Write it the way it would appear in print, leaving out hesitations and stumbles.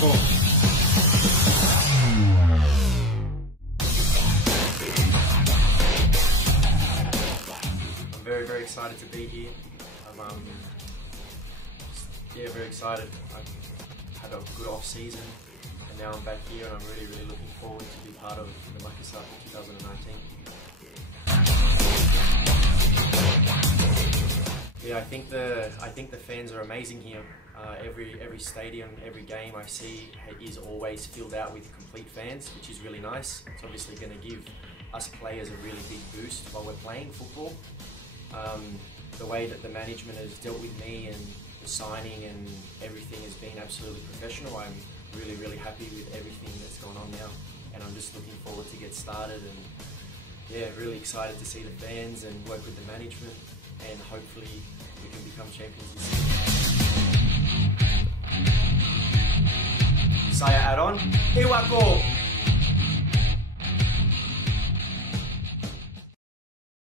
Ewako. I'm very, very excited to be here. Very excited. I've had a good off season and now I'm back here and I'm really, really looking forward to be part of the Makassar for 2019. Yeah, I think the fans are amazing here. Every stadium, every game I see is always filled out with complete fans, which is really nice. It's obviously going to give us players a really big boost while we're playing football. The way that the management has dealt with me and the signing and everything has been absolutely professional. I'm really, really happy with everything that's gone on now, and I'm just looking forward to get started and really excited to see the fans and work with the management, and hopefully we can become champions this year. Saya Aaron, Ewako.